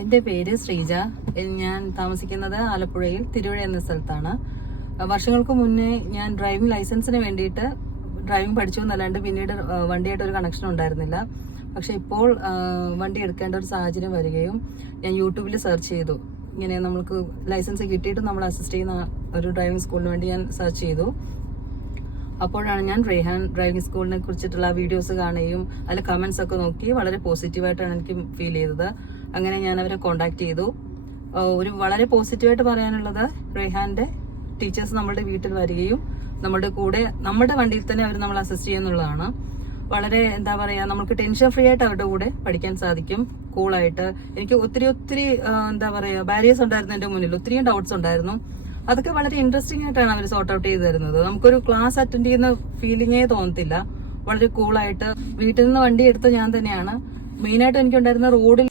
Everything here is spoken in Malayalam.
എൻ്റെ പേര് ശ്രീജ. ഞാൻ താമസിക്കുന്നത് ആലപ്പുഴയിൽ തിരുവഴ എന്ന സ്ഥലത്താണ്. വർഷങ്ങൾക്ക് മുന്നേ ഞാൻ ഡ്രൈവിംഗ് ലൈസൻസിന് വേണ്ടിയിട്ട് ഡ്രൈവിംഗ് പഠിച്ചു എന്നല്ലാണ്ട് പിന്നീട് വണ്ടിയായിട്ട് ഒരു കണക്ഷൻ ഉണ്ടായിരുന്നില്ല. പക്ഷെ ഇപ്പോൾ വണ്ടി എടുക്കേണ്ട ഒരു സാഹചര്യം വരികയും ഞാൻ യൂട്യൂബിൽ സെർച്ച് ചെയ്തു. ഇങ്ങനെ നമുക്ക് ലൈസൻസ് കിട്ടിയിട്ട് നമ്മൾ അസിസ്റ്റ് ചെയ്യുന്ന ഒരു ഡ്രൈവിംഗ് സ്കൂളിന് വേണ്ടി ഞാൻ സെർച്ച് ചെയ്തു. അപ്പോഴാണ് ഞാൻ റേഹാൻ ഡ്രൈവിംഗ് സ്കൂളിനെ കുറിച്ചിട്ടുള്ള വീഡിയോസ് കാണുകയും അതിൽ കമന്റ്സ് ഒക്കെ നോക്കി വളരെ പോസിറ്റീവായിട്ടാണ് എനിക്ക് ഫീൽ ചെയ്തത്. അങ്ങനെ ഞാൻ അവരെ കോണ്ടാക്ട് ചെയ്തു. ഒരു വളരെ പോസിറ്റീവായിട്ട് പറയാനുള്ളത്, റേഹാന്റെ ടീച്ചേഴ്സ് നമ്മുടെ വീട്ടിൽ വരികയും നമ്മുടെ കൂടെ നമ്മുടെ വണ്ടിയിൽ തന്നെ അവർ നമ്മൾ അസിസ്റ്റ് ചെയ്യുന്നുള്ളതാണ്. വളരെ എന്താ പറയാ, നമുക്ക് ടെൻഷൻ ഫ്രീ ആയിട്ട് അവരുടെ കൂടെ പഠിക്കാൻ സാധിക്കും, കൂളായിട്ട്. എനിക്ക് ഒത്തിരി എന്താ പറയാ ബാരിയേഴ്സ് ഉണ്ടായിരുന്നു എന്റെ മുന്നിൽ, ഒത്തിരിയും ഡൗട്ട്സ് ഉണ്ടായിരുന്നു. അതൊക്കെ വളരെ ഇൻട്രസ്റ്റിംഗ് ആയിട്ടാണ് അവർ സോർട്ട് ഔട്ട് ചെയ്ത് തരുന്നത്. നമുക്കൊരു ക്ലാസ് അറ്റൻഡ് ചെയ്യുന്ന ഫീലിംഗേ തോന്നത്തില്ല. വളരെ കൂളായിട്ട് വീട്ടിൽ നിന്ന് വണ്ടി എടുത്ത ഞാൻ തന്നെയാണ്. മെയിനായിട്ട് എനിക്കുണ്ടായിരുന്ന റോഡിൽ